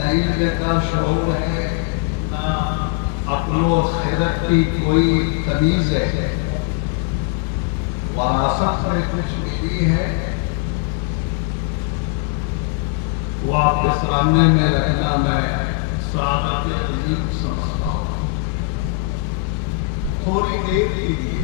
نہ علم کا شعور ہے، نہ عقل و خرد کی کوئی تمیز ہے، وراثت میں کچھ ملی ہے، وہ آپ کے سامنے میں رکھنا میں سعادت عظیم سمجھتا ہوں۔ تھوڑی دیر کے لیے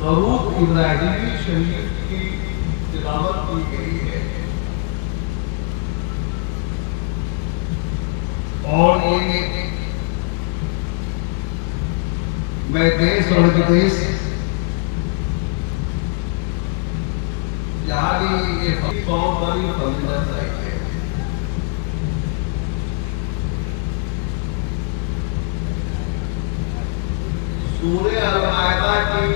درود ابراہیمی شریف کی تلاوت کی گئی ہے، اور یہ میں دیس اور بدیس جہاں یہ بہت بڑی فضیلت ہے۔ سورہ المائدہ کی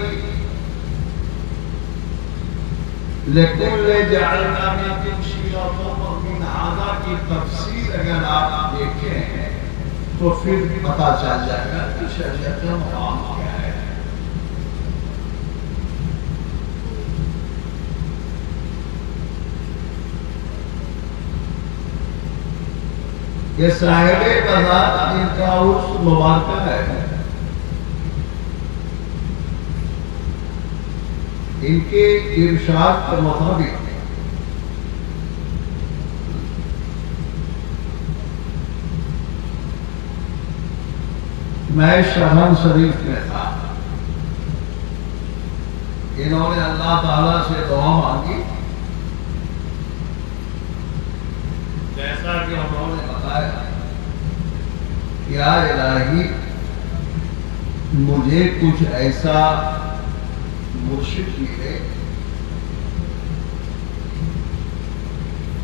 لِكُلِّ جَعَلْنَا مِنْكُمْ شِرَاطًا وَمِنْهَاجًا کی تفسیر اگر آپ دیکھیں تو پھر پتہ چل جائے گا کہ شریعت کا مقام کیا ہے۔ یہ صاحب بذات ان کا عرس مبارکہ ہے، ان کے ارشاد کے مطابق میں شرحن شریف میں تھا، انہوں نے اللہ تعالیٰ سے دعا مانگی، جیسا کہ انہوں نے بتایا کہ یا الہی مجھے کچھ ایسا مرشد ملے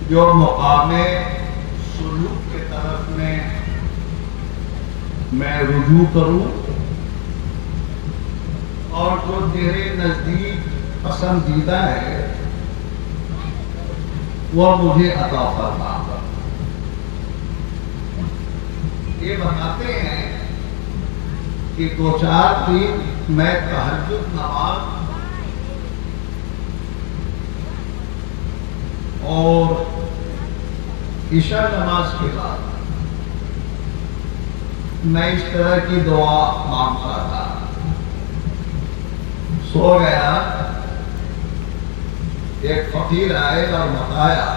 جو مقام سلوک کے طرف میں رجوع کروں اور جو تیرے نزدیک پسندیدہ ہے وہ مجھے عطا فرما۔ یہ بتاتے ہیں کہ 2-4 دن میں تہجد نماز اور عشاء نماز کے بعد میں اس طرح کی دعا مانگتا تھا۔ سو گیا، ایک فقیر آئے اور بتایا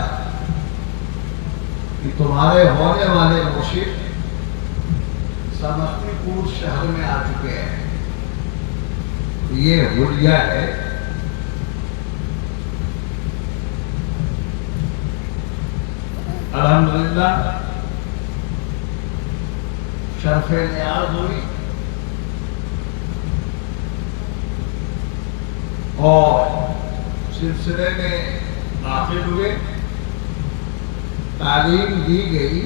کہ تمہارے ہونے والے مرشد سمستی پور شہر میں آ چکے ہیں، یہ حلیہ ہے۔ الحمدللہ شرف نیاز ہوئی اور سلسلے میں داخل ہوئے، تعلیم دی گئی،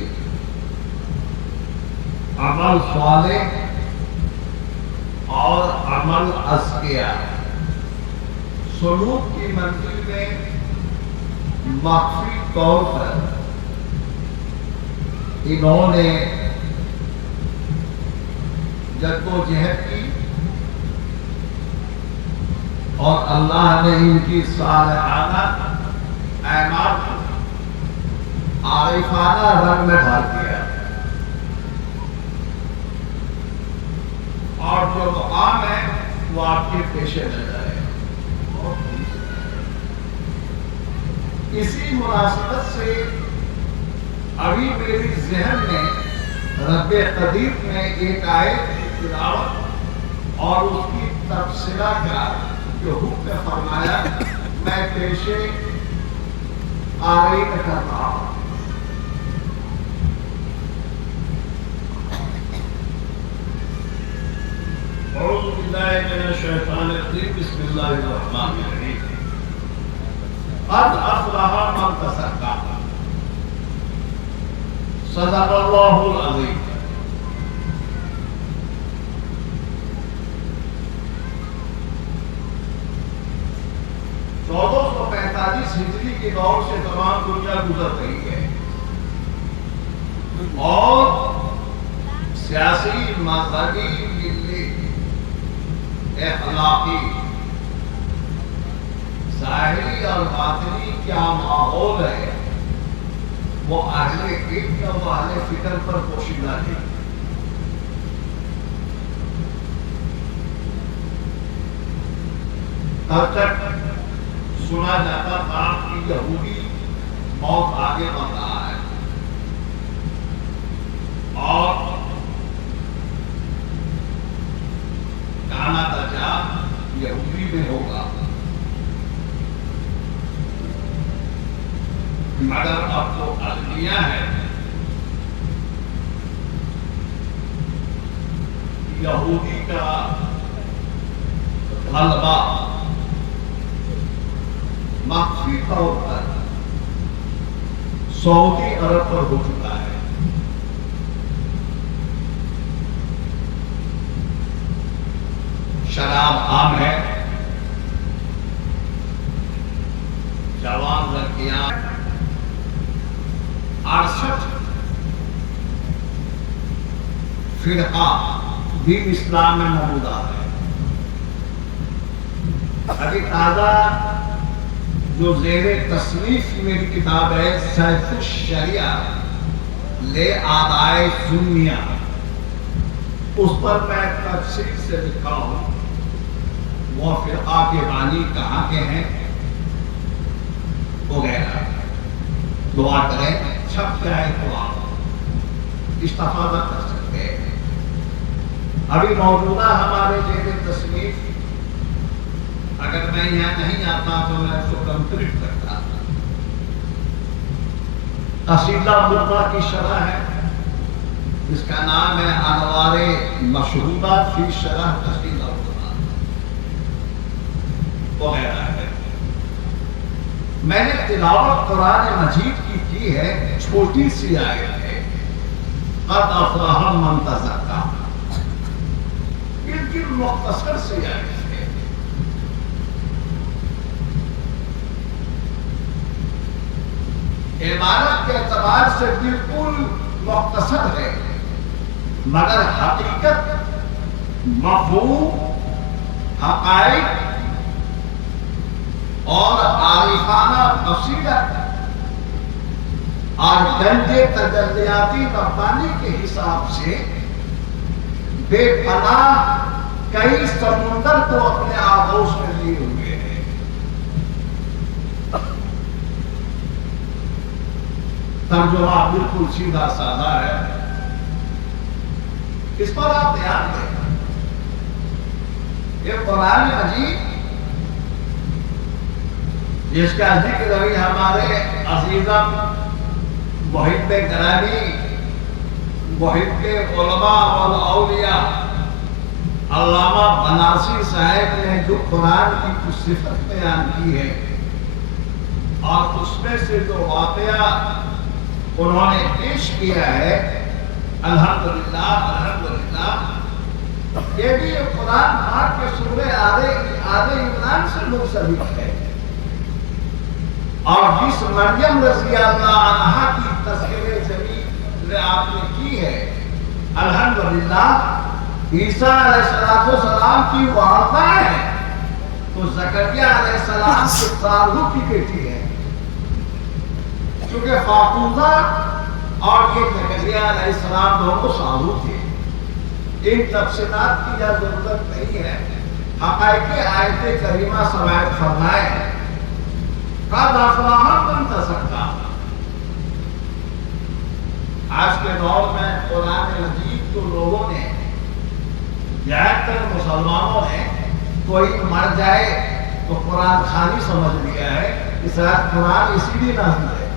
عمل صالح اور عمل ازکیہ، سلوک کی منزل میں مخفی طور پر انہوں نے جدوجہد کی اور اللہ نے ان کی صالحانہ اعمال کو عارفانہ رنگ میں ڈھال دیا، اور جو مقام ہے وہ آپ کے پیش نظر ہے۔ اسی مناسبت سے ابھی میری ذہن میں رب قدیر نے ایک آیت کی تلاوت اور اس کی تفسیرہ کا جو حکم فرمایا میں پیش آگئی کر رہا ہوں۔ اعوذ باللہ من الشیطان الرجیم، بسم اللہ الرحمن الرحیم۔ قد افلح من تزکیٰ، صدق اللہ العظیم۔ ہجری کے دور سے تمام دنیا گزر رہی ہے اور سیاسی، مذہبی، ملی، اخلاقی ظاہری اور باطنی کیا ماحول ہے وہ اہل علم و اہل فکر پر پوشیدہ نہیں. تب تک سنا جاتا تھا کہ یہودی موت آگے بڑھ رہا ہے اور کہنا دجال یہودی میں ہوگا. مگر اب تو المیہ ہے یہودی کا غلبہ مخفی طور پر سعودی عرب پر ہو چکا ہے. شراب عام ہے, جوان لڑکیاں 68 فرقہ بھی اسلام میں موجود ہے. ابھی تازہ جو زیر تصنیف میری کتاب ہے سیف الشریعہ لے آدائے سنیہ, اس پر میں تفصیل سے لکھا ہوں وہ فرقہ کے بانی کہاں کے ہیں وغیرہ. دعا کریں چھپ جائے تو آپ استفادہ کر سکتے ہیں. ابھی موجودہ ہمارے زیر تصنیف اگر میں یہاں نہیں آتا تو میں اس کو کمپلیٹ کرتا. قصیدہ مرغہ کی شرح ہے جس کا نام ہے انوار مشہودہ فی شرح قصیدہ مرغہ وغیرہ ہے. میں نے تلاوت قرآن مجید کی ہے, چھوٹی سی آیت ہے قد افلح من تزکا, بالکل مختصر سی آیت ہے. عبارت کے اعتبار سے بالکل مختصر ہے مگر حقیقت مفہوم حقائق اور عارفانہ بصیرت اور گنجے تجلیاتی ربانی کے حساب سے بے پناہ کئی سمندر کو اپنے آغوش میں لیے ہوئے ہیں. ترجمہ بالکل سیدھا سادہ ہے, اس پر آپ دھیان دیں. یہ قرآن مجید جس کا ذکر ابھی ہمارے عزیزم محب گرامی محب علماء والاولیاء علامہ بنارسی صاحب نے جو قرآن کی کچھ صفت بیان کی ہے اور اس میں سے جو واقعہ انہوں نے پیش کیا ہے, الحمدللہ الحمدللہ, یہ بھی قرآن پاک کے سورہ آل عمران سے منسلک ہے. اور جس مریم رضی اللہ عنہا کی تذکرہ جمیل آپ نے کی ہے, الحمدللہ عیسیٰ علیہ السلام کی والدہ ہے تو زکریا علیہ السلام کے سارو کی بیٹی ہے. چونکہ فاطمہ اور یہ زکریا علیہ السلام دونوں سارو تھے. ان تفصیلات کی یا ضرورت نہیں ہے, حقائق آیت کریمہ سماعت فرمائے قد افلح من تزکا. آج کے دور میں قرآن مجید کو لوگوں نے زیادہ تر مسلمانوں نے کوئی مر جائے تو قرآن خانی سمجھ لیا ہے, اس رات قرآن اسی لیے نازل ہے.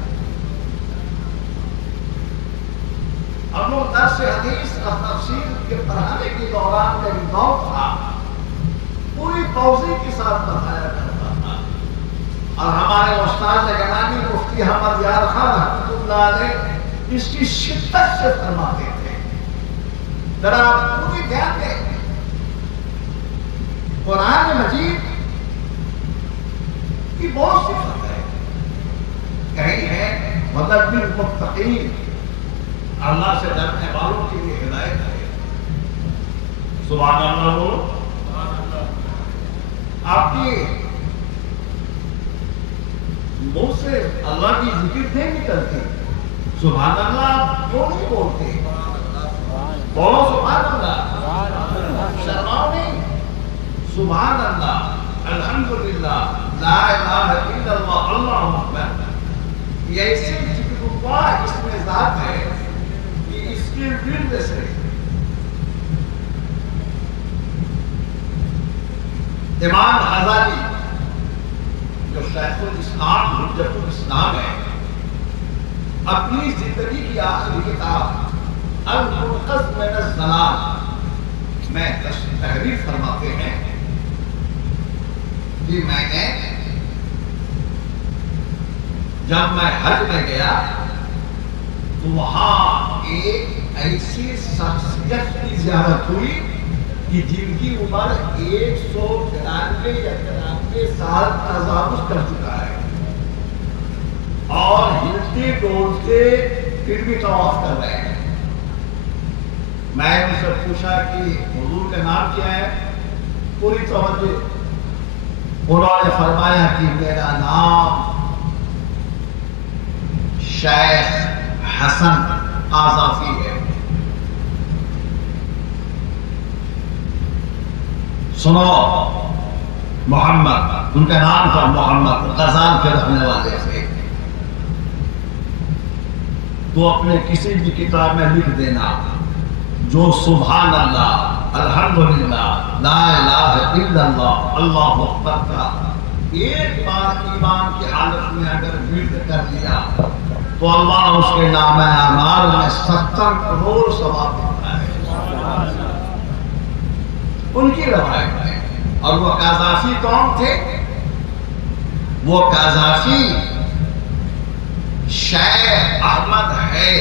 ہم لوگ درس حدیث اور تفسیر کے پڑھانے کے دوران میری دور تھا پوری توضیح کے ساتھ بتایا کرتا تھا, اور ہمارے استاد گرامی مفتی احمد یار خان رحمۃ اللہ علیہ اس کی شدت سے فرماتے تھے. ذرا پوری دھیان دیں, قرآن مجید کی بہت صفت ہے. کہیں ہے مدد للمتقین, اللہ سے ڈرنے والوں کے لیے ہدایت ہے. سبحان اللہ بولو. آپ کی منہ سے اللہ کی ذکر نہیں نکلتی. سبحان اللہ آپ کیوں نہیں بولتے؟ بولو سبحان اللہ. شرماؤ نہیں. سبحان اللہ، الحمدللہ، لا الہ الا اللہ، اللہ اکبر. یہ ایسی ذکر اللہ اس میں ذات ہے کہ اس کے ورد سے امام غزالی جو شیخ الاسلام حجت الاسلام ہے، اپنی زندگی کی آخری کتاب المنقذ من الضلال میں تحریر فرماتے ہیں کہ میں نے جب میں حج میں گیا تو وہاں ایک ایسی شخصیت کی زیارت ہوئی کہ جن کی عمر 193 یا 93 سال تجاوز کر چکا ہے اور ہلتے ڈولتے پھر بھی طواف کر رہے ہیں. میں ان سے پوچھا کہ حضور کا نام کیا ہے؟ پوری توجہ. انہوں نے فرمایا کہ میرا نام شیخ حسن قاذافی ہے. سنو، محمد ان کا نام تھا، محمد غزال کے رہنے والے تھے. تو اپنے کسی بھی کتاب میں لکھ دینا جو سبحان اللہ، الحمدللہ، لا الہ الا اللہ، اللہ اکبر کا ایک بار ایمان کی حالت میں اگر ورد کر دیا تو اللہ اس کے نام اعمال میں 70 کروڑ ثواب دیتا ہے. ان کی روایت ہے. اور وہ قاذافی کون تھے؟ وہ قاذافی شیخ احمد ہے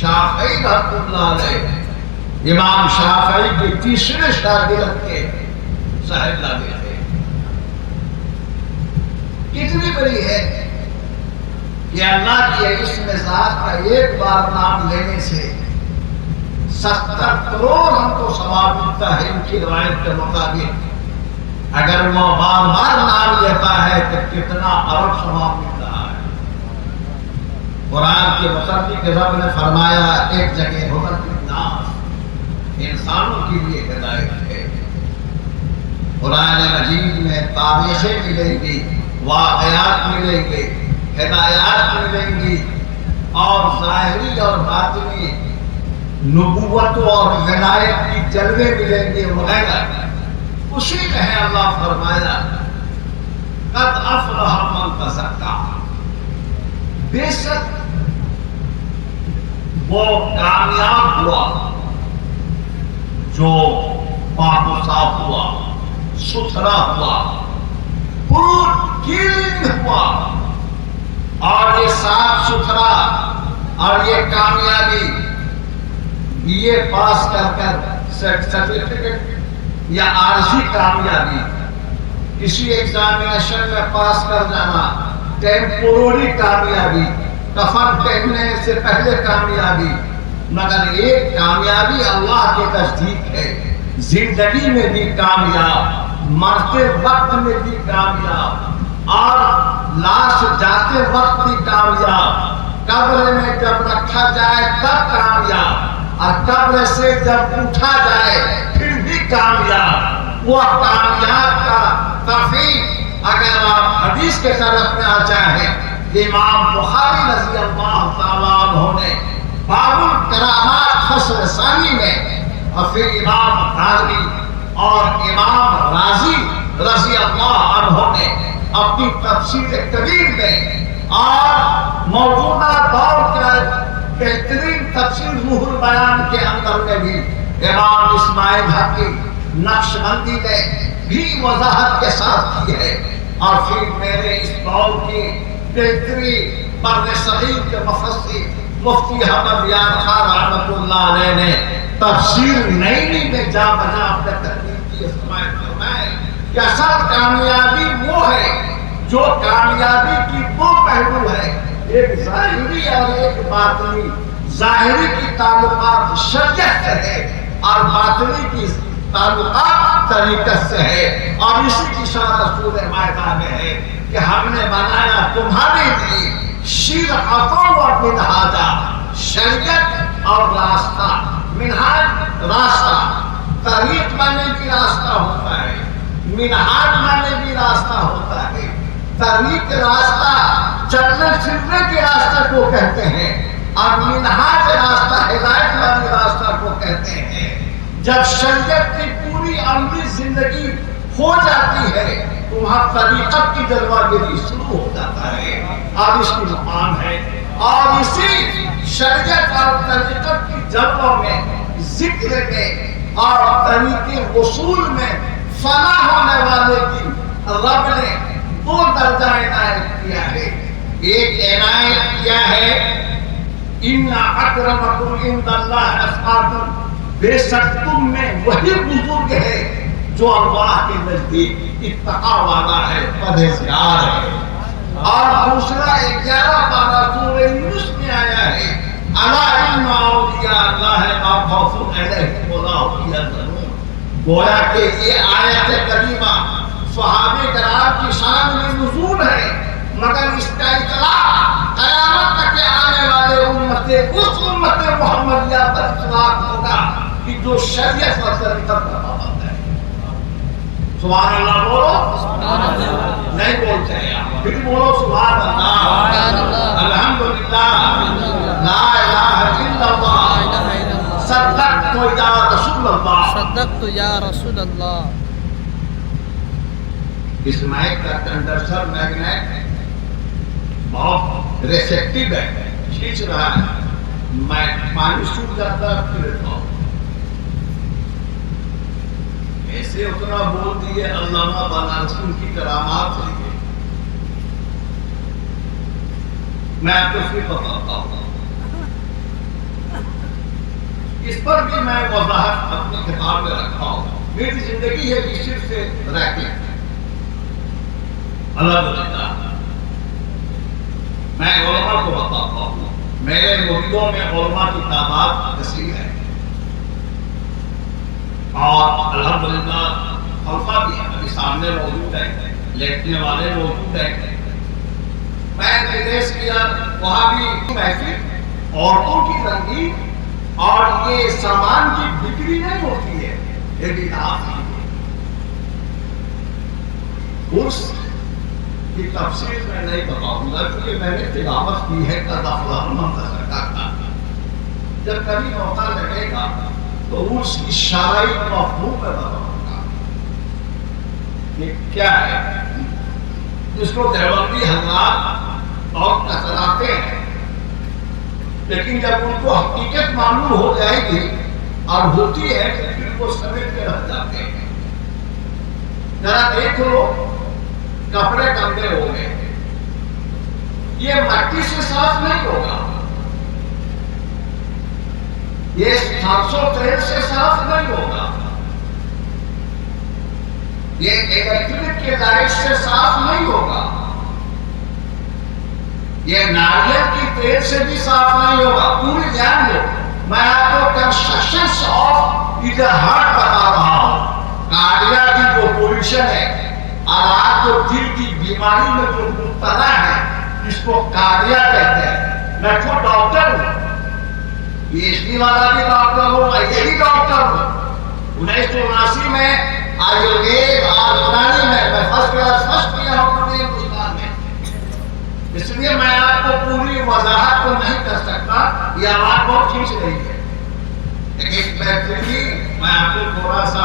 شافعی رحمۃ اللہ علیہ، امام شافعی کے تیسرے شاگرد کے صاحبزادے تھے. کتنی بڑی ہے کہ اللہ کی اسم ذات کا ایک بار نام لینے سے 70 کروڑ ہم کو ثواب ملتا ہے. ان کی روایت کے مطابق اگر وہ بار بار نام لیتا ہے تو کتنا ارب ثواب ملتا ہے. قرآن کے متعلق رب نے فرمایا ایک جگہ ہدى للناس، انسانوں کے لیے ہدایت ہے. قرآن مجید میں تاریخیں ملیں گی، واقعات ملیں گے، ہدایات ملیں گی، اور ظاہری اور باطنی نبوت اور ولایت کی جلوے ملیں گے وغیرہ. اسی میں ہے اللہ فرمایا قد افلح من تزکا، بے شک وہ کامیاب ہوا جو پاک و صاف ہوا، ستھرا ہوا، پور کلین ہوا. اور یہ صاف ستھرا اور یہ کامیابی بی اے پاس کر سرٹیفکیٹ یا عارضی کامیابی، کسی ایگزامینیشن میں پاس کر جانا ٹیمپورری کامیابی، کفن پہننے سے پہلے کامیابی، مگر ایک کامیابی اللہ کے نزدیک ہے. زندگی میں بھی کامیاب، مرتے وقت میں بھی کامیاب، اور لاش جاتے وقت بھی کامیاب، قبر میں جب رکھا جائے تب کامیاب، اور قبر سے جب اٹھا جائے پھر بھی کامیاب. وہ کامیاب کا تفصیل اگر آپ حدیث کے طرف میں آ چاہیں، امام بخاری رضی اللہ تعالیٰ عنہ نے باب الکرامات فصل ثانی میں، اور پھر امام غازی اور امام رازی رضی اللہ عنہ نے اپنی تفسیر کبیر میں، اور موجودہ دور کا بہترین تفسیر روح البیان کے اندر میں بھی امام اسماعیل حقی نقشبندی نے بھی وضاحت کے ساتھ کی ہے. اور پھر میرے اس دور کی بہترین بر صغیر کے مفسر مفتی احمد یار خان رحمۃ اللہ علیہ نے تفسیر نینی میں جا بجا اپنے تقریر کی سماعت فرمائے کہ اصل کامیابی وہ ہے جو کامیابی کی دو پہلو ہے، ایک ظاہری اور ایک باطنی. ظاہری کی تعلقات شریعت سے ہے اور باطنی کی تعلقات طریقت سے ہے. اور اسی کی اشارہ سورہ مائدہ میں ہے کہ ہم نے بنایا تمہارے لیے شرعۃ و منہاجا، شریعت اور راستہ، منہاج راستہ، طریق مانے بھی راستہ ہوتا ہے، منہاج مانے بھی راستہ ہوتا ہے۔ طریق راستہ چلنے پھرنے کے راستہ کو کہتے ہیں، اور منہاج راستہ ہدایت والی راستہ کو کہتے ہیں۔ جب شریعت کی پوری عملی زندگی ہو جاتی ہے تو وہاں طریقت کی جلوہ گری شروع ہو جاتا ہے، اور اس کی مقام ہے۔ اور اسی شریعت اور طریقت کی جلووں میں، ذکر میں اور طریق اصول میں فنا ہونے والے کی رب نے دو درجہ عنایت کیا ہے۔ ایک عنایت کیا ہے ان اکرمکم عند اللہ اتقاکم، بے شک تم میں وہی بزرگ ہے جو اللہ کے نزدیک اتقا والا ہے، پرہیزگار ہے۔ اور دوسرا 11 پارہ سورہ یونس میں آیا ہے الا ان اولیاء اللہ لا خوف علیہم ولا هم یحزنون۔ گویا کہ یہ آیت کریمہ صحابہ کرام کی شان میں نزول ہے، مگر اس کا اطلاق قیامت تک آنے والے اس امت محمدیہ پر اطلاق ہوگا کہ جو شریعت و طریقت کا پابند ہے۔ سبحان اللہ بولو، نہیں بولتے ہیں آپ، پھر بولو سبحان اللہ، الحمدللہ، لا الہ الا اللہ، صدقت یا رسول اللہ، صدقت یا رسول اللہ۔ اس مائک کا کنڈنسر میگنیٹ بہت ریسیپٹیو ہے، کھینچ رہا ہے، پانی سوکھ جاتا ہے پھر ایسے اتنا بول دیے علامہ بنارسی کی کرامات ہے۔ میں آپ کو پھر بتاتا ہوں، اس پر بھی میں وضاحت اپنی کتاب میں رکھا ہوں۔ میری زندگی ہے کہ صرف سے ریکٹ الحمدللہ میں علماء کو بتاتا ہوں، میرے مریدوں میں علماء کی تعداد کثیر ہے، اور الحمدللہ خلفاء بھی ابھی سامنے موجود ہیں، لیٹنے والے موجود ہیں۔ میں ریلیز کیا وہاں بھی محفل عورتوں کی رنگین اور یہ سامان کی بکری نہیں ہوتی ہے، یہ بھی اس کی تفصیل میں نہیں بتاؤں گا کیونکہ میں نے تلاوت کی ہے جب کبھی موقع لگے گا تو اس کی شرعی مفہوم میں بتاؤں گا یہ کیا ہے، جس کو دیوبندی حضرات اور کتراتے ہیں، لیکن جب ان کو حقیقت معلوم ہو جائے گی اور ہوتی ہے تو پھر وہ سمیٹ کے رہ جاتے ہیں۔ ذرا دیکھ لو، کپڑے گندے ہو گئے، یہ مٹی سے صاف نہیں ہوگا، یہ سرسوں تیل سے صاف نہیں ہوگا، یہ الیکٹرک کے لائٹ سے صاف نہیں ہوگا، یہ ناریل کی تیل سے بھی صاف نہیں ہوگا۔ پوری دھیان دو، میں آپ کو کنسٹرکشن آف ادھر ہارٹ بتا رہا ہوں۔ کارڈیا کی جو پوزیشن ہے اور آپ جو دل کی بیماری میں جو مبتلا ہے اس کو کارڈیا کہتے ہیں۔ میں خود ڈاکٹر ہوں، پی ایچ ڈی والا بھی ڈاکٹر ہوں، میں یہی ڈاکٹر ہوں۔ 1979 میں آیوروید اور یونانی میں فرسٹ کلاس کیا ہوں پورے ہندوستان میں، اس لیے میں آپ کو پوری وضاحت تو نہیں کر سکتا، یہ آواز بہت کھینچ رہی ہے، لیکن میں آپ کو تھوڑا سا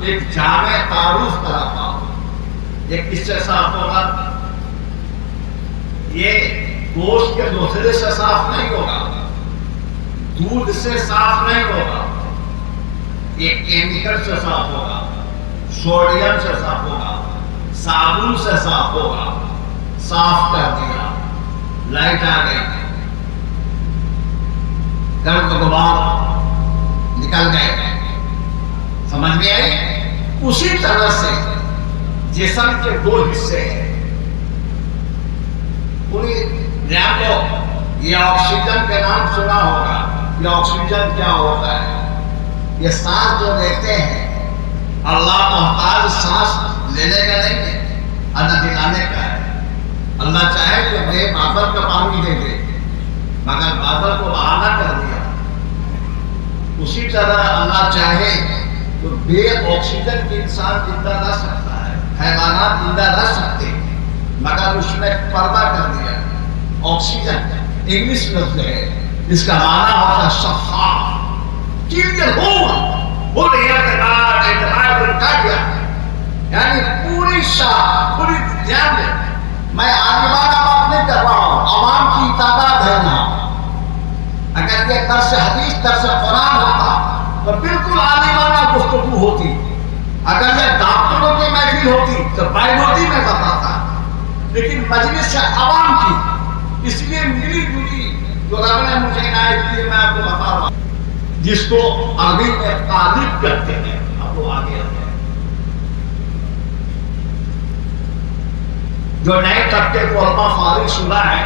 ایک جامع تعارف کراتا ہوں۔ یہ کس سے صاف ہوگا؟ یہ گوشت کے دوسرے سے صاف نہیں ہوگا، دودھ سے صاف نہیں ہوگا، یہ کیمیکل سے صاف ہوگا، سوڈیم سے صاف ہوگا، صابن سے صاف ہوگا۔ صاف کر دیا، لائٹ آ گئی، گرد غبار نکل گئے، سمجھ میں آئی؟ اسی طرح سے جسم کے دو حصے ہیں، پوری دھیان دو، یہ آکسیجن کے نام سنا ہوگا، یہ آکسیجن کیا ہوتا ہے؟ یہ سانس جو لیتے ہیں، اللہ محتاج سانس لینے کا نہیں ہے، اللہ دلانے کا ہے۔ اللہ چاہے تو بے بادل کا پانی دے دے، مگر بادل کو بہانا کر دیا۔ اسی طرح اللہ چاہے تو بے آکسیجن کے انسان زندہ رہ سکتا ہے، حیوانات زندہ رہ سکتے، مگر اس نے پردہ کر دیا۔ آکسیجن انگلش لفظ ہے، اس کا معنی ہوتا ہے شفاف، کلیئر ہو رہی ہے، یعنی پوری شاہ پوری دھیان دے۔ میں عالمانہ بات نہیں کر رہا ہوں، عوام کی تعداد ہے نا۔ اگر یہ درس حدیث درس قرآن ہوتا تو بالکل عالمانہ گفتگو ہوتی، اگر یہ ڈاکٹروں کی محفل ہوتی تو بائیولوجی میں بتاتا، لیکن مجلس عوام کی، اس لیے ملی جلی جو رب نے مجھے عنایت کی میں آپ کو بتا رہا ہوں، جس کو عربی میں طالب کہتے ہیں۔ اب وہ آگے آتے ہیں، جو نئے طبقے کو علماء فارغ شدہ ہے،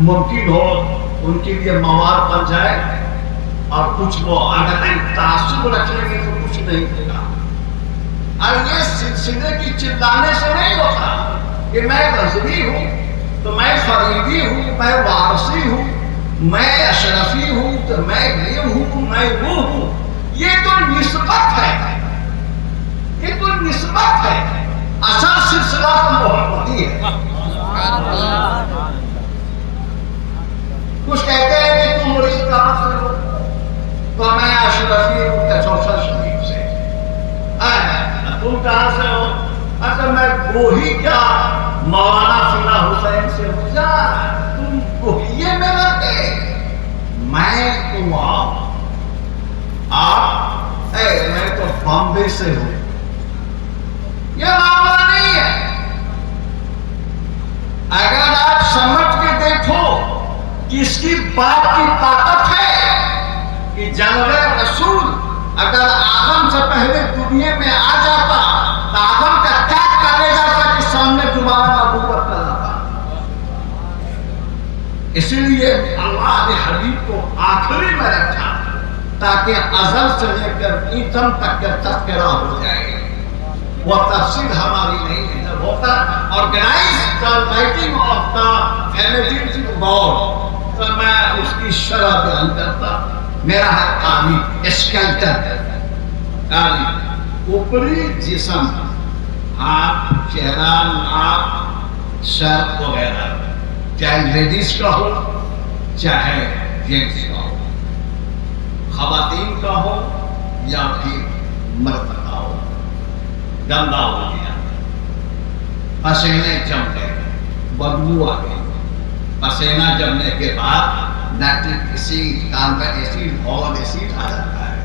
ممکن ہو ان کے لیے مواد بن جائے، اور کچھ وہ اگر نہیں تعصب رکھیں گے تو کچھ نہیں ہوگا۔ اور یہ سلسلے کی چلانے سے نہیں ہوتا کہ میں غزنی ہوں تو میں فریدی ہوں، میں وارثی ہوں، میں اشرفی ہوں تو میں یہ ہوں، میں وہ ہوں۔ یہ تو نسبت ہے، یہ تو نسبت ہے، اصل سلسلہ تو محمدی ہے۔ کچھ کہتے ہیں کہ تم مرید کہاں سے ہو، تو میں اشرفی ہوں کچوسر شریف سے۔ تم کہاں سے ہو؟ اچھا میں وہی کیا مولانا فینا حسین سے ہوں۔ جا تم وہیے میں رہتے، میں تو وہاں، آپ میں تو بامبے سے ہوں۔ یہ معاملہ نہیں ہے۔ اگر آپ سمجھ کے دیکھو کہ اس کی بات کی طاقت ہے کہ جناب رسول اگر آدم سے پہلے دنیا میں آ جاتا تو آدم کا کیا کرے جاتا کہ سامنے دوبارہ نبوت کر جاتا۔ اسی لیے اللہ نے حبیب کو آخری میں رکھا تاکہ ازل سے لے کر ایتم تک کا تذکرہ ہو جائے۔ وہ تفصیل ہماری نہیں ہے، جب ہوتا organise the meeting of the emergency God تو میں اس کی شرح بیان کرتا۔ میرا ہے قامی اسکلٹر، قامی اوپری جسم، ہاتھ، چہرہ، ناک، سر وغیرہ، چاہے لیڈیز کا ہو چاہے جینٹس کا ہو، خواتین کا ہو یا پھر مرد کا ہو، گندا ہو گیا، پسینے جم گئے، بدبو آ گئی، پسینہ جمنے کے بعد نیٹرک ایسڈ، کاربن ایسڈ اور ایسڈ آ جاتا ہے،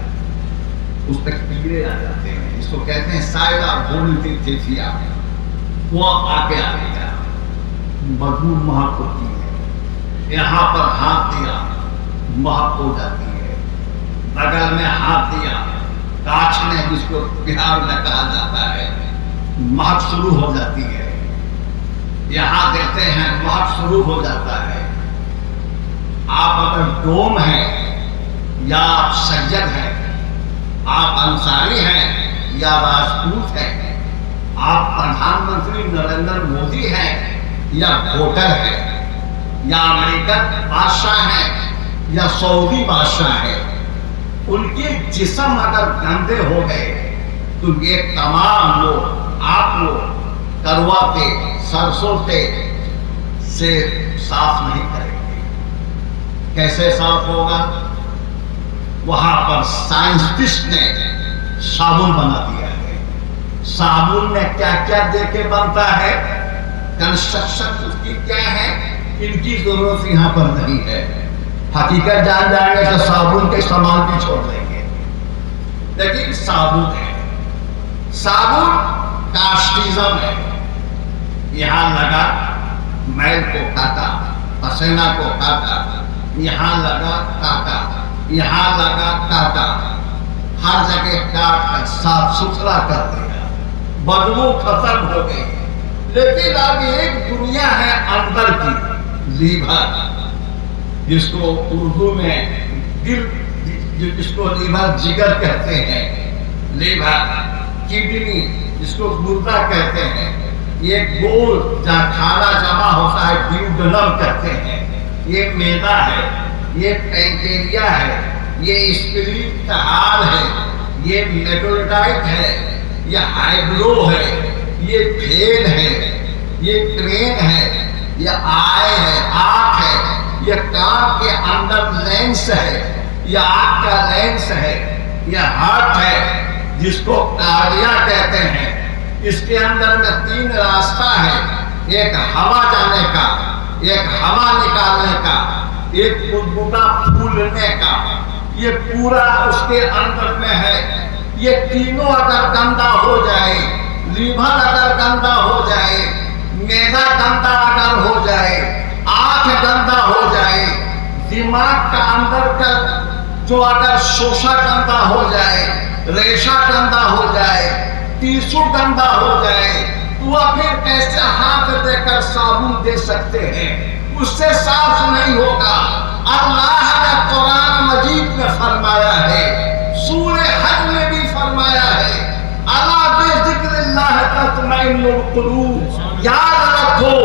اس پہ کیڑے آ جاتے ہیں، اس کو کہتے ہیں سائلہ بولٹیفیا، وہ آگے آ گیا، بدبو مہک ہوتی ہے، یہاں پر ہاتھ دیا مہک ہو جاتی ہے، بغل میں ہاتھ دیا کاچنے، جس کو بہار میں کہا جاتا ہے، مہک شروع ہو جاتی ہے، یہاں دیکھتے ہیں مہک شروع ہو جاتا ہے۔ آپ اگر ڈوم ہیں یا آپ سید ہیں، آپ انصاری ہیں یا راجپوت ہیں، آپ پردھان منتری نریندر مودی ہیں یا ووٹر ہیں یا امریکن بادشاہ ہیں یا سعودی بادشاہ ہیں، ان کے جسم اگر گندے ہو گئے تو یہ تمام لوگ آپ لوگ کروا کے سرسوں سے صاف نہیں کریں گے۔ کیسے صاف ہوگا؟ وہاں پر سائنسٹسٹ نے صابن بنا دیا ہے۔ صابن میں کیا کیا دے کے بنتا ہے، کنسٹرکشن اس کی کیا ہے، ان کی ضرورت یہاں پر نہیں ہے۔ حقیقت جان جائیں گے تو صابن کے استعمال بھی چھوڑ دیں گے، لیکن صابن ہے، صابن کاسٹیزم ہے۔ یہاں لگا میل کو کاٹا، پسینہ کو کاٹا، یہاں لگا کاٹا، یہاں لگا کاٹا، ہر جگہ کاٹ کر صاف ستھرا کر دیا، بدبو ختم ہو گئی۔ لیکن اب ایک دنیا ہے اندر کی، لیور، جس کو اردو میں دل، جس کو لیور جگر کہتے ہیں، لیور، کڈنی جس کو گردہ کہتے ہیں، یہ گول جہاں کھانا جمع ہوتا ہے ڈیوڈنم کہتے ہیں، یہ میدا ہے، یہ پینکیریا ہے، یہ اسپلیٹ کا حال ہے، یہ میڈولاٹائٹ ہے، یہ ہائیبلو ہے، یہ بھیل ہے، یہ کرین ہے، یہ آئے ہے، آنکھ ہے، یہ کان کے اندر لینس ہے، یہ آنکھ کا لینس ہے، یہ ہارٹ ہے جس کو کارڈیا کہتے ہیں، اس کے اندر میں 3 راستہ ہے، ایک ہوا جانے کا، ایک ہوا نکالنے کا، ایک گدگدا پھولنے کا، یہ پورا اس کے اندر میں ہے۔ یہ تینوں اگر گندا ہو جائے، لیور اگر گندا ہو جائے، میدا گندا اگر ہو جائے، آنکھ گندا ہو جائے، دماغ کا اندر کا جو اگر شوشہ گندا ہو جائے، ریشہ گندا ہو جائے، ٹیشو گندا ہو جائے، تو وہ پھر کیسے ہاتھ دے کر صابن دے سکتے ہیں؟ اس سے صاف نہیں ہوگا۔ اللہ نے قرآن مجید میں فرمایا ہے، سورہ حج میں بھی فرمایا ہے، الا بذکر اللہ تطمئن القلوب، یاد رکھو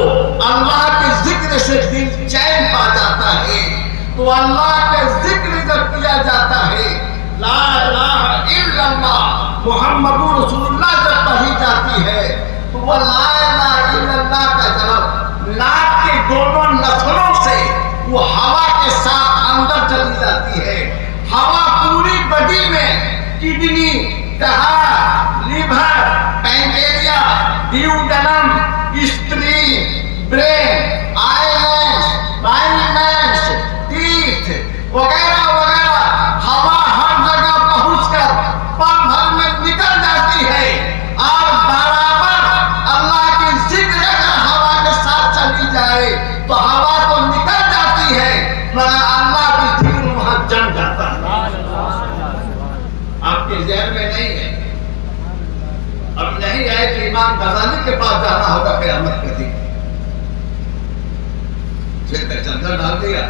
اللہ کے ذکر سے دل چین پا جاتا ہے۔ تو اللہ کے ذکر جب کیا جاتا ہے، لا الہ الا اللہ محمد رسول اللہ جب پڑھی جاتی ہے، تو وہ لا الہ الا اللہ کا جب ناک کے دونوں نسلوں سے وہ ہوا کے ساتھ اندر چلی جاتی ہے، ہوا پوری باڈی میں kidney, heart, liver, pancreas, duodenum, spleen, brain, eye lens, bile lens, teeth وغیرہ وغیرہ، ہوا ہر جگہ پہنچ کر پل بھر میں نکل جاتی ہے، اور برابر اللہ کی ذکر اگر ہوا کے ساتھ چلی جائے تو ہوا تو نکل جاتی ہے، مگر اللہ کی ذکر وہاں جم جاتا ہے۔ آپ کے ذہن میں نہیں ہے، اب نہیں آئے کہ امام غزالی کے پاس جانا ہوگا قیامت کے دن، پھر پہ چندر ڈال دیا،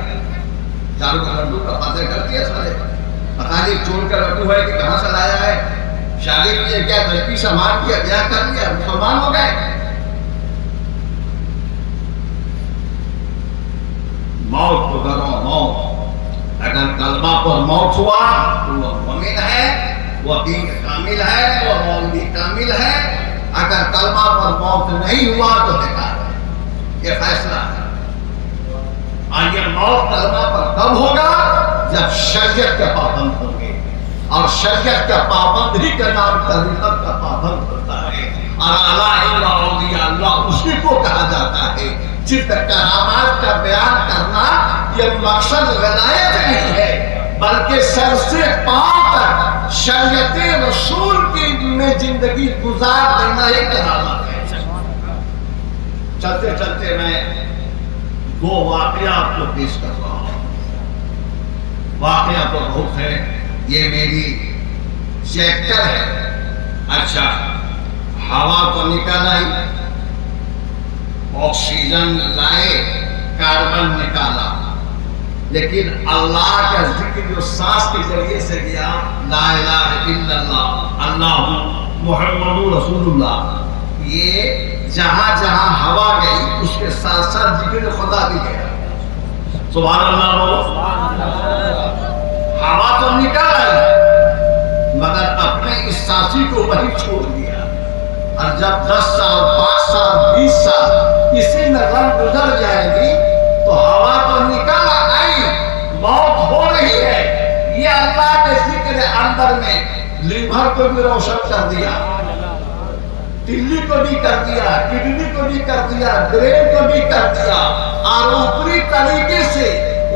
چاروں کا لڈو کا پاسے کر دیا سارے، پتہ نہیں چور کا لڈو ہے کہ کہاں سے لایا ہے، شادی کیے کیا لڑکی سامان کیا، بیاہ کر لیا، مسلمان ہو گئے۔ موت کو ڈرو، موت، اگر کلمہ پر موت ہوا تو وہ مومن ہے، وہ دین کامل ہے، وہ مولوی کامل ہے، اگر کلمہ پر موت نہیں ہوا تو بیکار ہے، یہ فیصلہ ہے۔ اور یہ موت کلمہ پر کب ہوگا؟ جب شریعت کے پابند ہوں گے، اور شریعت کا پابند ہی کا نام طریقت کا پابند ہوتا ہے، اور الا اولیاء اللہ اسی کو کہا جاتا ہے۔ صرف کرامات کا بیان کرنا یہ مقصد ولایت نہیں ہے، بلکہ سر سے پاؤں تک شریعت رسول کی میں زندگی گزار دینا ایک کرامت ہے۔ چلتے چلتے میں 2 واقعات کو پیش کر رہا ہوں، واقعہ تو بہت ہے، یہ میری چیپٹر ہے۔ اچھا، ہوا تو نکل آئی، آکسیجن لائے، کاربن نکالا، لیکن اللہ کا ذکر جو سانس کے ذریعے سے گیا، لا الہ الا اللہ، اللہ محمد رسول اللہ، یہ جہاں جہاں ہوا گئی اس کے ساتھ ساتھ ذکر خدا بھی گیا۔ سبحان اللہ بولو۔ ہوا تو نکل آئی مگر اپنے اس سانسی کو وہی چھوڑ دیا، اور جب 10 سال 5 سال 20 سال اسی نظر گزر جائے گی تو ہوا تو نکل آئی، موت ہو رہی ہے، یہ اللہ کے ذکر اندر میں لیور کو بھی روشن کر دیا، دلی کو بھی کر دیا، کڈنی کو بھی کر دیا، برین کو بھی کر دیا، اور اوپری طریقے سے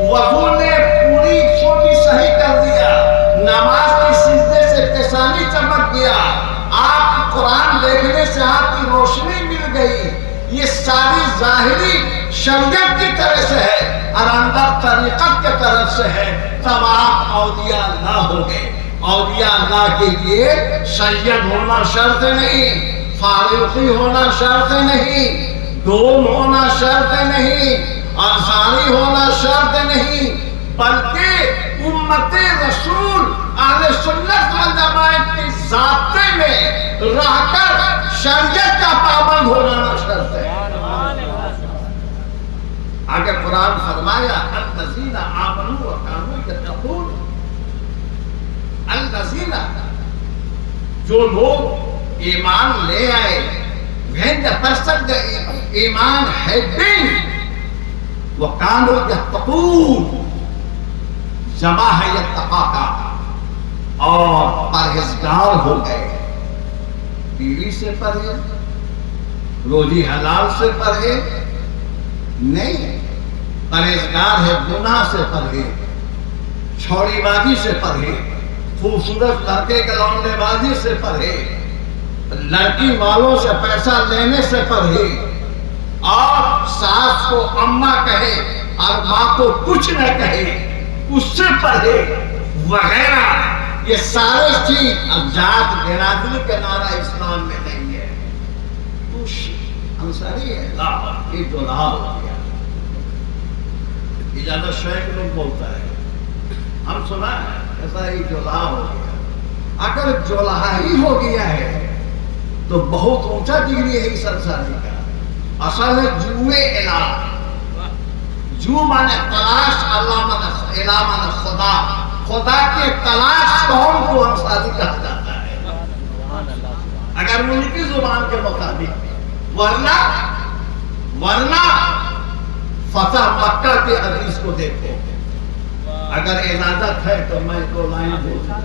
وضو نے پوری کو بھی صحیح کر دیا، نماز کی سجدے سے پیشانی چمک گیا، آپ قرآن دیکھنے سے آپ کی روشنی مل گئی، یہ ساری ظاہری شریعت کی طرف سے ہے اور اندر طریقت کی طرف سے ہے، تب آپ اولیاء اللہ ہو گئے۔ اولیاء اللہ کے لیے سید ہونا شرط نہیں، فاروقی ہونا شرط نہیں، ڈوم ہونا شرط نہیں، انصاری ہونا شرط نہیں، بلکہ امت رسول اہل سنت والجماعت کی ذاتے میں رہ کر شریعت کا پابند ہو جانا شرط ہے۔ آگے قرآن فرمایا الذین آمنوا وکانوا یتقون، الذین جو لوگ ایمان لے آئے، wenn der Person der ایمان ہے دین، وکانوا یتقون جمع ہے یتقا کا، اور پرہیزگار ہو گئے، بیوی سے پرہیز، روزی حلال سے پرہیز نہیں، پرہیزگار ہے گناہ سے پرہیز، چھوڑی بازی سے پرہیز، خوبصورت لڑکے کے لونڈے بازی سے پرہیز، لڑکی والوں سے پیسہ لینے سے پرہیز، اور ساس کو اماں کہے اور ماں کو کچھ نہ کہے اس سے پرہیز وغیرہ، یہ سارے چیز ذات برادری کے نعرہ اسلام میں نہیں ہے۔ انصاری ہے یہ جولہا ہو گیا، اجازت شیخ لوگ بولتا ہے، ہم سنا ہے ایسا ہی جولہا ہو گیا۔ اگر جولہا ہی ہو گیا ہے تو بہت اونچا ڈگری ہے اس انصاری کا۔ اصل ہے جوئے الہ، جو مانے تلاش، اللہ مانے الہ مانے خدا، خدا کے تلاش قوم کو انصاری کہا جاتا ہے اگر ان کی زبان کے مطابق، ورنہ فتح مکہ کے حدیث کو دیکھو۔ اگر اجازت ہے تو میں دو لائن بولوں،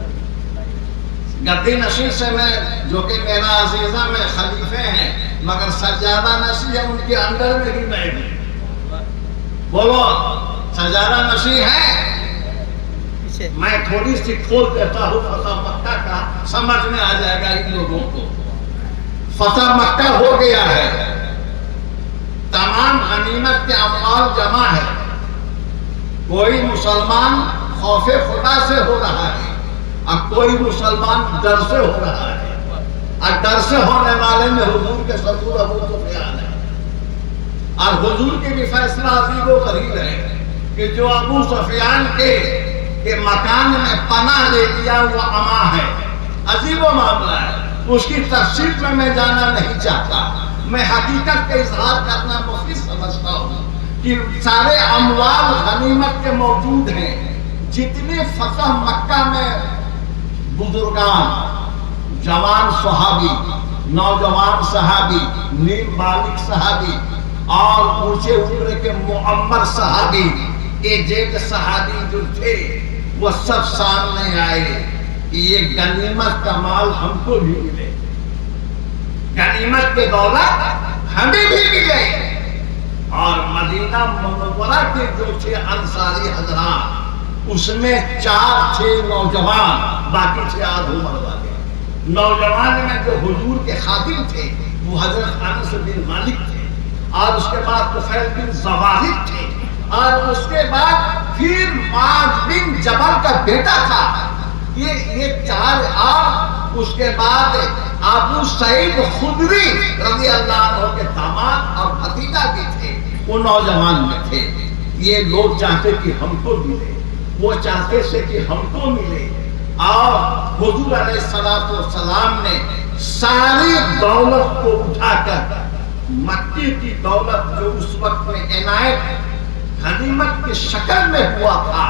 گدی نشین سے میں، جو کہ میرا عزیزہ میں خلیفے ہیں مگر سجادہ نشین ہے ان کے اندر میں ہی میں بھی، بولو سجادہ نشین ہے، میں تھوڑی سی کھول دیتا ہوں فتح مکہ کا، سمجھ میں آ جائے گا ان لوگوں کو۔ فتح مکہ ہو گیا ہے، تمام غنیمت کے اموال جمع ہے، کوئی مسلمان خوف خدا سے ہو رہا ہے اور کوئی مسلمان ڈر سے ہو رہا ہے، اور ڈر سے ہونے والے میں حضور کے سسر ابو سفیان ہے، اور حضور کے بھی فیصلہ عزیز و غریب ہے کہ جو ابو سفیان کے مکان میں پناہ لے لیا وہ اما ہے، عجیب و معاملہ ہے، اس کی تفصیل میں جانا نہیں چاہتا، میں حقیقت کا اظہار کرنا مفید سمجھتا ہوں کہ سارے اموال غنیمت کے موجود ہیں، جتنے فتح مکہ میں بزرگان، جوان صحابی، نوجوان صحابی، نیم بالغ صحابی اور اونچے عمر کے معمر صحابی، ایجنٹ صحابی جو تھے وہ سب سامنے آئے کہ یہ غنیمت کا مال ہم کو بھی ملے، غنیمت کے دولت ہمیں بھی ملے۔ اور مدینہ منورہ کے جو تھے انصاری حضرات، اس میں 4 تھے نوجوان، باقی تھے آدھ عمر والے۔ نوجوان میں جو حضور کے خادم تھے وہ حضرت انس بن مالک تھے، اور اس کے بعد طفیل بن زواہد تھے، اور اس کے بعد پھر معاذ بن جبل کا بیٹا تھا، یہ 4، اور اس کے بعد ابو سعید خدری رضی اللہ عنہ کے داماد اور بھتیجا بھی تھے، وہ نوجوان میں تھے۔ یہ لوگ چاہتے کہ ہم کو ملے، وہ چاہتے تھے کہ ہم کو ملے، اور حضور علیہ السلام نے ساری دولت کو اٹھا کر، مکی کی دولت جو اس وقت میں عنایت غنیمت کی شکل میں ہوا تھا،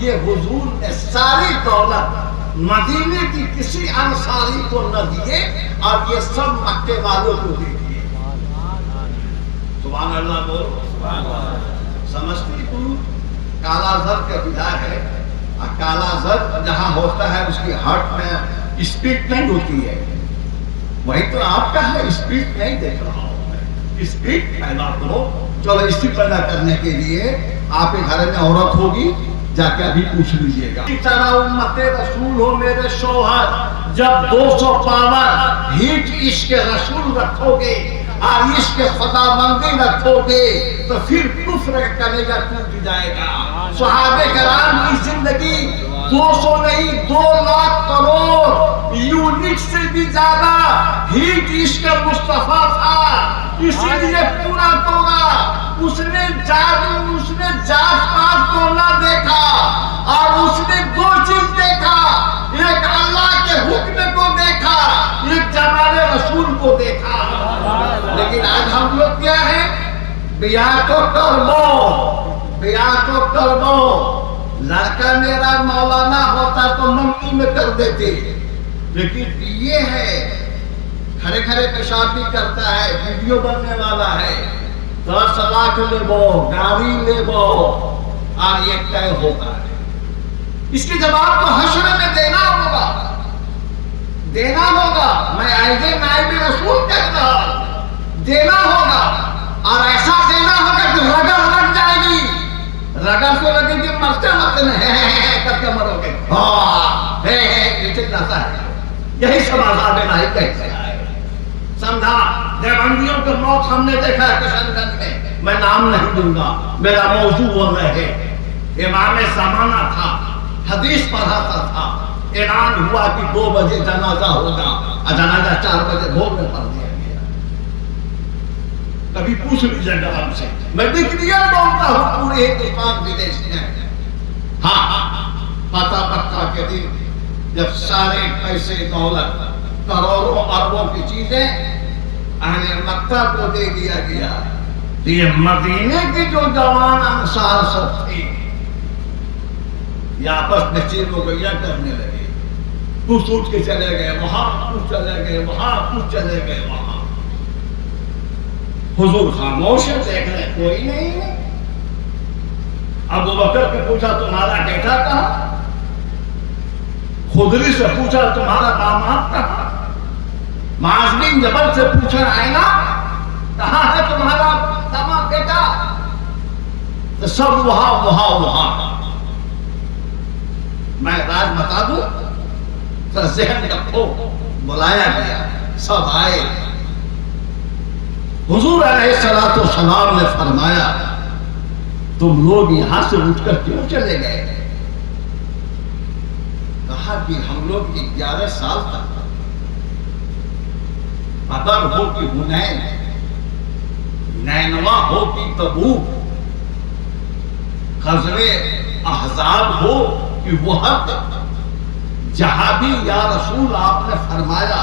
یہ حضور نے ساری دولت مدینے کی کسی انصاری کو نہ دیے، اور یہ سب مکے والوں کو دے دیے۔ سبحان اللہ بولو، سمجھتی ہوں کالا زر کا بلا ہے، اور کالا زر جہاں ہوتا ہے اس کی ہارٹ میں اسپیڈ نہیں ہوتی ہے، وہی تو آپ کا ہے، اسپیڈ نہیں دیکھ رہا ہوں میں، اسپیڈ پیدا کرو۔ چلو اسپیڈ پیدا کرنے کے لیے آپ کے گھر میں عورت ہوگی، جا کے ابھی پوچھ لیجئے گا۔ اس طرح امت رسول ہو میرے شوہر، جب 200 پاور ہیٹ عشق رسول رکھو گے اور عشق خدا بندی رکھو گے تو پھر کفر کا کلیجہ ٹوٹ جائے گا۔ صحابہ کرام کی زندگی 200 نہیں 2 لاکھ کروڑ یونٹ سے بھی زیادہ ہیٹ عشق مصطفیٰ تھا، اسی لیے پورا توڑا. اس نے جات پات کو نہ دیکھا اور اس نے دو چیز دیکھا. ایک اللہ کے حکم کو دیکھا, ایک جمال رسول کو دیکھا. لیکن آج ہم لوگ کیا ہیں؟ بیاہ تو کر دو. لڑکا میرا مولانا ہوتا تو ممنوع میں کر دیتے, لیکن یہ ہے کھڑے کھڑے پیشاب بھی کرتا ہے, ویڈیو بننے والا ہے, 10 لاکھ لے بو, گاڑی لے بو, اور یہ طے ہوتا ہے. اس کی جواب تو حشر میں دینا ہوگا. میں ایسے نائب رسول کہتا ہوں, دینا ہوگا. اور ایسا دینا ہوگا کہ رگڑ لگ جائے گی. رگڑ کو لگے گی مرتے کر کے مرو گے. یہی سب عذاب الہی کہتے ہیں. سمجھا؟ دیوبندیوں کی موت ہم نے دیکھا ہے کشن گنج میں. میں نام نہیں دوں گا, میرا موضوع وہ ہے. امام زمانہ تھا, حدیث پڑھاتا تھا. اعلان ہوا کہ 2 بجے جنازہ ہوگا, اور جنازہ 4 بجے بھور میں پڑھ دیا گیا. کبھی پوچھ لیجیے گا ہم سے, میں ڈگریاں بولتا ہوں پورے ہندوستان ودیش میں. ہاں, پکا کے دن جب سارے پیسے دولت کروڑوں اربوں کی چیزیں اہل مکہ کو دے دیا گیا, یہ مدینے کی جو جوان انصار سب تھی یہ آپس میں چیر و گیا کرنے لگے. کچھ اٹھ کے چلے گئے وہاں, کچھ چلے گئے وہاں, کچھ چلے گئے وہاں. حضور خاموش ہے, دیکھ رہے کوئی نہیں ہے. ابو بکر سے پوچھا تمہارا بیٹا کہاں؟ خدری سے پوچھا تمہارا داماد کہاں؟ معاذ بن جبل سے پوچھا آئینہ کہاں ہے تمہارا داماد بیٹا؟ تو سب وہاں. میں راز بتا دوں تو ذہن رکھو. بلایا گیا, سب آئے. حضور علیہ الصلوۃ والسلام نے فرمایا تم لوگ یہاں سے اٹھ کر کیوں چلے گئے؟ کہا کہ ہم لوگ 11 سال تک بدر ہو کہ حنین, نینوا ہو کہ تبوک, غزوہ احزاب ہو کہ وحد, جہاں بھی یا رسول آپ نے فرمایا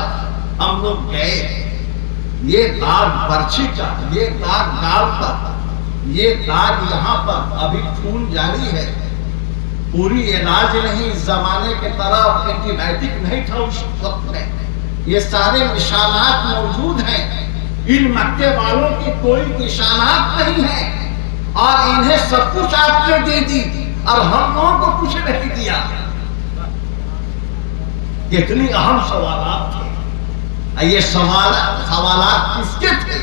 ہم لوگ گئے. یہ داغ برچھی کا, یہ داغ گال پر, یہ داغ یہاں پر ابھی خون جاری ہے. پوری علاج نہیں, زمانے کے طرح اینٹی بائیوٹک نہیں تھا اس وقت میں. یہ سارے نشانات موجود ہیں. ان مکے والوں کی کوئی نشانات نہیں ہیں, اور انہیں سب کچھ آپ نے دے دی اور ہم لوگوں کو کچھ نہیں دیا. کتنی اہم سوالات تھے. یہ سوالات کس کے تھے؟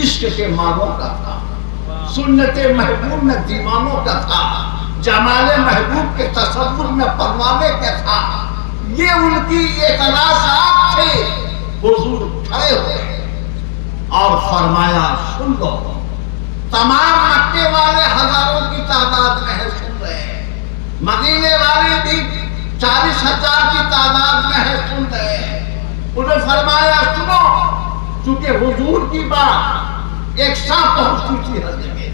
عشق کے مانوں کا تھا, سنت محبوب میں دیوانوں کا تھا, جمال محبوب کے تصور میں پروانے کا تھا. یہ ان کی اعتراضات تھے. حضور کھڑے ہوئے اور فرمایا سن لو. تمام مکے والے ہزاروں کی تعداد میں ہے, سن رہے ہیں. مدینے والے بھی 40,000 کی تعداد میں ہے, سن رہے ہیں. انہوں نے فرمایا سنو, چونکہ حضور کی بات ایک ساتھ پہنچتی تھی ہر جگہ,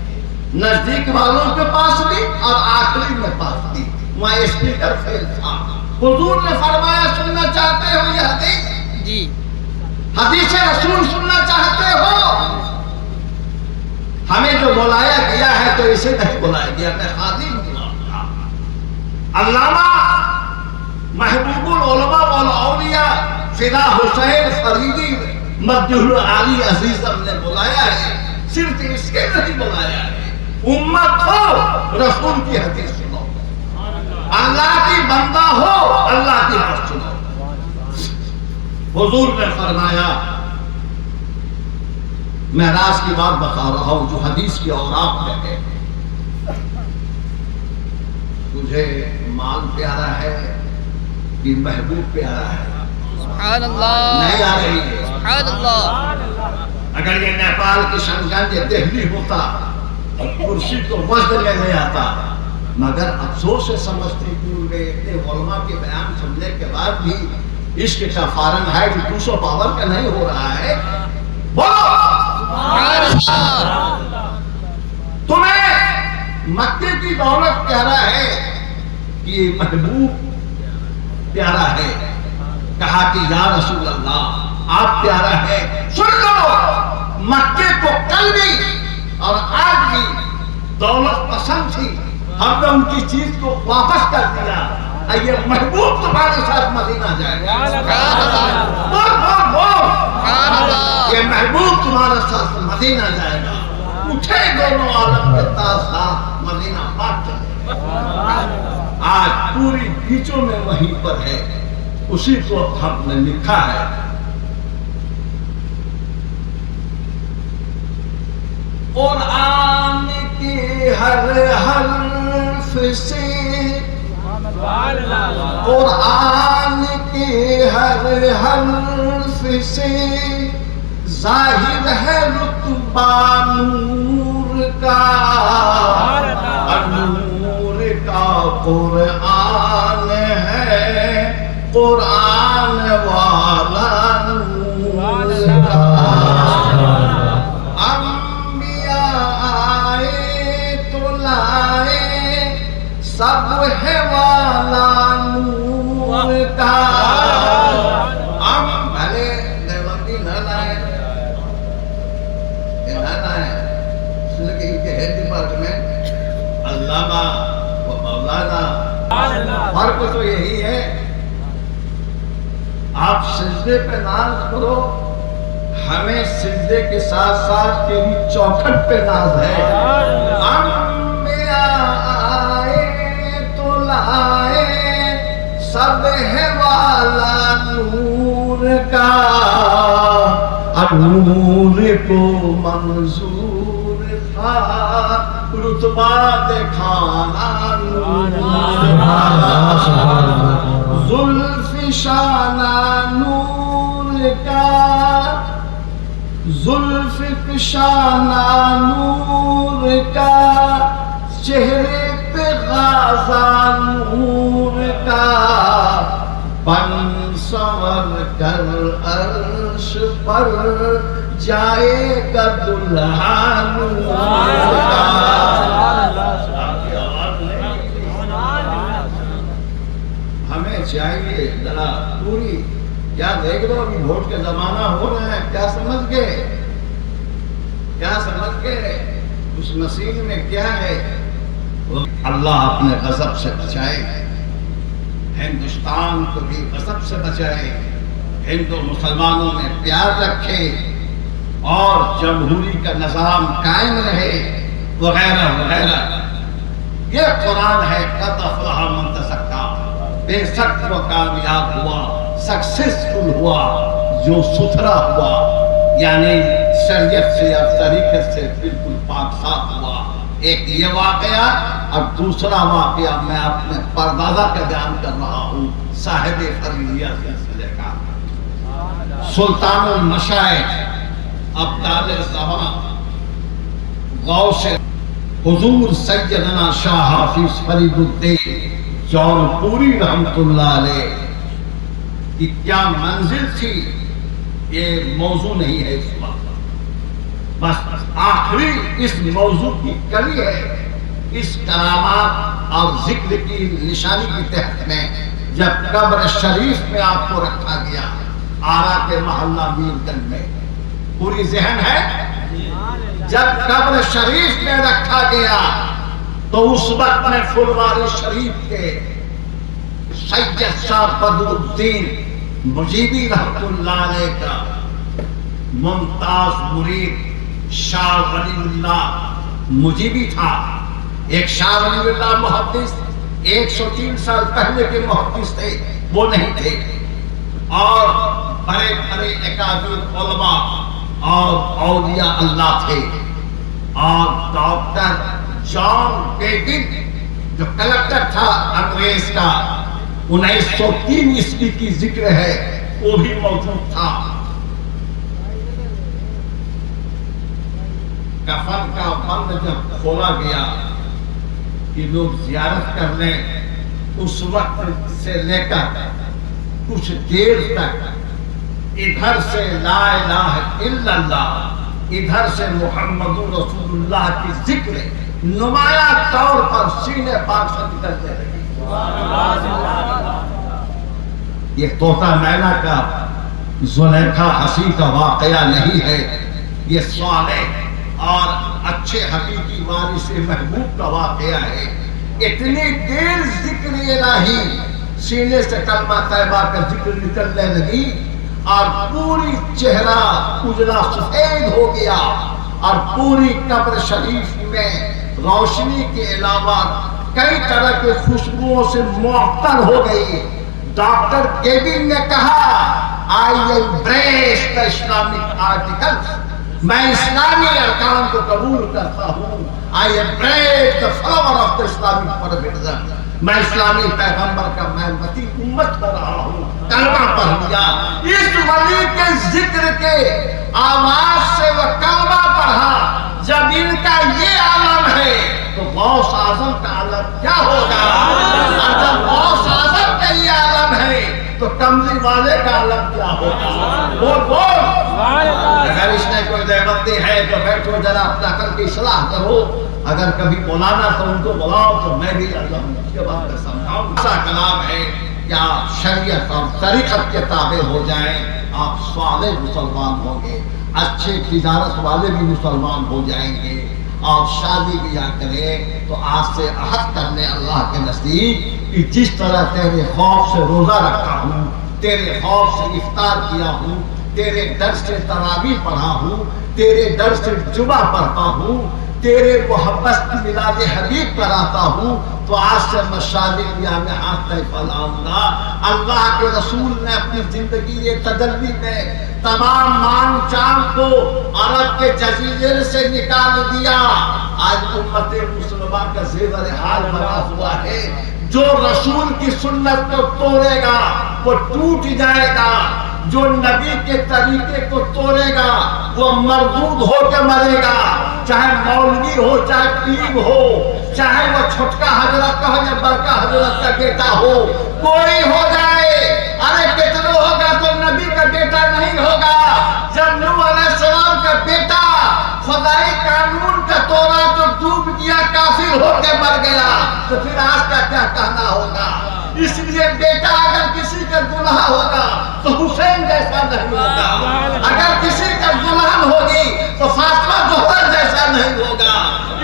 نزدیک والوں کے پاس بھی اور آخری میں پاس بھی. وہاں اسپیکر فیل تھا. حضور نے فرمایا سننا چاہتے ہو یہ حدیث؟ جی. حدیث رسول سننا چاہتے ہو؟ ہمیں جو بلایا گیا ہے تو اسے نہیں بلایا گیا, میں خادم ہوں. علامہ محبوب العلماء والاولیاء فدا حسین فریدی مدہ العالی عزیزم نے بلایا ہے. صرف اس کے نہیں بلایا ہے. امت ہو رسول کی حدیث سنو, اللہ کی بندہ ہو اللہ کی بات سنو. حضور نے فرمایا, میں راز کی بات بتا رہا ہوں جو حدیث کی اوراق میں ہے. تجھے مال پیارا ہے کہ محبوب پیارا ہے؟ سبحان اللہ, نہیں آ رہی ہے. سبحان اللہ. اگر یہ نیپال کی شنگنج دہلی ہوتا کرسی تو وزن میں لے آتا, مگر افسوس سے سمجھتے کیوں گئے اتنے علماء کے بیان سننے کے بعد بھی عشق کا فارن ہائٹ 200 پاور کا نہیں ہو رہا ہے. بولو تمہیں مکے کی دولت پیارا ہے کہ محبوب پیارا ہے؟ کہا کہ یا رسول اللہ آپ پیارا ہے۔ سن لو، مکے کو کل بھی اور آج بھی دولت پسند تھی، ہم نے ان کی چیز کو واپس کر دیا۔ یہ محبوب تمہارے ساتھ مدینہ جائے گا۔ یہ محبوب تمہارے ساتھ مدینہ جائے گا۔ اٹھے دونوں عالم کے تاج ساتھ مدینہ پاک چلے گا۔ آج پوری بیچوں میں وہیں پر ہے، اسی کو ہم نے لکھا ہے۔ قرآن کی ہر حرف سے، قرآن کے ہر حرف سے ظاہر ہے رتبہ نور کا، نور کا قرآن ہے، قرآن والا نور کا۔ انبیاء آئے تو لائے سب ہے والا نور کا۔ ہم بھلے دیوبندی نہ لائے، اس لیے کہ ان کے ہیڈ ڈپارٹمنٹ علامہ و مولانا، فرق تو یہی ہے، آپ سجدے پہ ناز کرو، ہمیں سجدے کے ساتھ ساتھ تیری چوکھٹ پہ ناز ہے۔ انبیاء آئے تو لائے سب ہے والا نور کا، نور کو منظور تھا رتبہ دکھانا نور کا، زلف شانہ نور کا، زلف شانہ نور کا، چہرے پہ غازہ نور کا، بن سنور کر عرش پر جائے گا دلہا نور کا۔ ہمیں چاہیے ذرا پوری، کیا دیکھ دو ابھی ووٹ کا زمانہ ہو رہا ہے، کیا سمجھ گئے، کیا سمجھ گئے اس مسیح میں کیا ہے؟ اللہ اپنے غضب سے بچائے، ہندوستان کو بھی غضب سے بچائے، ہندو مسلمانوں میں پیار رکھے اور جمہوری کا نظام قائم رہے وغیرہ وغیرہ۔ یہ قرآن ہے، قد افلح من تزکا، بے شک وہ کامیاب ہوا، سکسیسفل ہوا جو ستھرا ہوا، یعنی شریعت سے یا طریقت سے بالکل پاک صاف ہوا۔ ایک یہ واقعہ، اور دوسرا واقعہ میں اپنے پردادا کا بیان کر رہا ہوں، صاحب فریضیہ سلسلے کا، سلطان المشائخ ابدال زمان غوث حضور سیدنا شاہ حافظ فرید الدین جونپوری رحمت اللہ علیہ کی کیا منزل تھی، یہ موضوع نہیں ہے اس وقت، بس آخری اس موضوع کی کلی ہے۔ اس کرامات اور ذکر کی نشانی کے تحت میں جب قبر شریف میں آپ کو رکھا گیا، آرا کے محلہ میرگنج میں، پوری ذہن ہے، جب قبر شریف میں رکھا گیا تو اس وقت میں فلواری شریف کے سید شاہ بدر الدین مجیبی رحمت اللہ علیہ کا ممتاز مرید شاہ ولی اللہ مجیبی تھا۔ ایک شاہ ولی اللہ محدث 103 سال پہلے کے محدث تھے، وہ نہیں تھے، اور بڑے بڑے اکابر علماء اور اولیاء اللہ تھے۔ اور ڈاکٹر جان بیکن جو کلکٹر تھا انگریز کا، 1903 عیسوی کی ذکر ہے، وہ بھی موجود تھا۔ کفن کا بند جب کھولا گیا کہ لوگ زیارت کر لیں، اس وقت سے لے کر کچھ دیر تک ادھر سے لا الہ الا اللہ ادھر سے محمد رسول اللہ کی ذکر نمایاں طور پر سینے پاک سے نکلتے رہی۔ یہ طوطا مینا کا زلیخا ہنسی کا واقعہ نہیں ہے، یہ صالح اور اچھے حقیقی وارث محبوب کا واقعہ ہے۔ اتنی دیر ذکر الہی سینے سے کلمہ طیبہ کا ذکر نکلنے لگی اور پوری چہرہ اجلا سفید ہو گیا اور پوری قبر شریف میں روشنی کے علاوہ کئی طرح کے خوشبوؤں سے معطر ہو گئی۔ ڈاکٹر کیبن نے کہا I embrace the Islamic articles، میں اسلامی ارکان کو قبول کرتا ہوں۔ I embrace the flower of the Islamic prophetism، میں اسلامی پیغمبر کا میں وطی امت ہو رہا ہوں، کلمہ پڑھ لیا۔ اس ولی کے ذکر کے آواز سے وہ کلمہ پڑھا۔ جب ان کا یہ عالم ہے تو غوث اعظم کا عالم کیا ہوگا؟ اور جب غوث اعظم کا یہ عالم ہے تو کملی والے کا عالم کیا ہوگا؟ بول اگر اس نے کوئی دیوبندی ہے تو بیٹھو ذرا اپنا عقل کی اصلاح کرو، اگر کبھی بولانا تو ان کو بلاؤ تو میں بھی اللہ اس کے بعد سمجھاؤں۔ ایسا کلام ہے کہ آپ شریعت اور طریقت کے تابع ہو جائیں، آپ صالح مسلمان ہوں گے، اچھے تجارت والے بھی مسلمان ہو جائیں گے۔ آپ شادی بیاہ کریں تو آج سے عہد کرنے اللہ کے نزدیک کہ جس طرح تیرے خوف سے روزہ رکھا ہوں، تیرے خوف سے افطار کیا ہوں، تیرے در سے تراویح پڑھا ہوں، تیرے در سے جمعہ پڑھتا ہوں، تیرے محبت کی میلاد حبیب کراتا ہوں، تو آج سے میں شادی بیاہ میں ہاتھ نہیں پھیلاؤں گا۔ اللہ کے رسول نے اپنی زندگی یہ تجلی میں تمام مان چاند کو عرب کے جزیرے سے نکال دیا۔ آج امت مسلمہ کا زیور حال بنا ہوا ہے، جو رسول کی سنت کو توڑے گا وہ ٹوٹ جائے گا، جو نبی کے طریقے کو توڑے گا وہ مردود ہو کے مرے گا، چاہے مولوی ہو، چاہے پیر ہو، چاہے وہ چھوٹکا حضرت کا ہو یا بڑکا حضرت کا بیٹا ہو، کوئی ہو جائے۔ ارے کتنا ہوگا تو نبی کا بیٹا نہیں ہوگا۔ جب نوح علیہ السلام کا بیٹا خدائی قانون کا توڑا تو ڈوب گیا، کافر ہو کے مر گیا، تو پھر آج کا کیا کہنا ہوگا؟ اس لیے بیٹا اگر کسی کا دلہا ہوگا تو حسین جیسا نہیں ہوگا، اگر کسی کا دلہن ہوگی تو فاطمہ زہرا جیسا نہیں ہوگا۔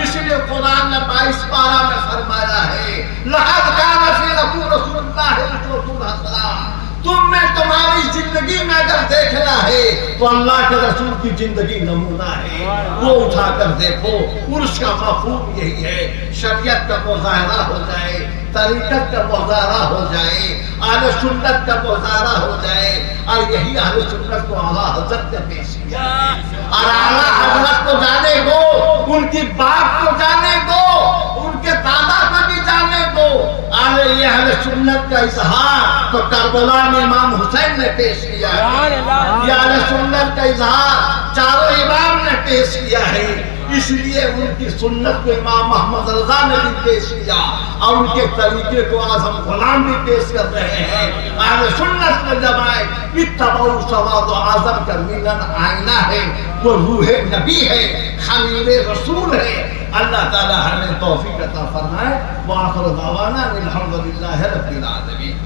اس لیے قرآن نے 22 پارہ میں فرمایا ہے لَقَدْ كَانَ فِي رَسُولِ اللَّهِ أُسْوَةٌ حَسَنَةٌ، تم میں تمہاری زندگی میں اگر دیکھنا ہے تو اللہ کے رسول کی زندگی نمونہ ہے، وہ اٹھا کر دیکھو۔ عرش کا مفہوم یہی ہے، شریعت کا مظاہرہ ہو جائے، طریقت کا مظاہرہ ہو جائے، اہل سنت کا مظاہرہ ہو جائے، اور یہی اہل سنت کو اعلیٰ حضرت نے پیش کیا ہے۔ اور اعلیٰ حضرت کو جانے دو، ان کی بات کو جانے دو، ان کے دادا کو بھی جانے دو۔ یہ اہل سنت کا اظہار تو کربلا میں امام حسین نے پیش کیا ہے، یہ اہل سنت کا اظہار چاروں امام نے پیش کیا ہے۔ اس لیے ان کی سنت کو امام محمد رضا نے بھی پیش کیا اور ان کے طریقے کو اعظم غلام بھی پیش کر رہے ہیں۔ اہل سنت میں جب آئے اتبعوا سواد اعظم کا ملن آئینہ ہے، وہ روح نبی ہے، خلیل رسول ہے۔ اللہ تعالی ہمیں توفیق عطا فرمائے۔ وآخر دعوانا الحمدللہ رب العالمین۔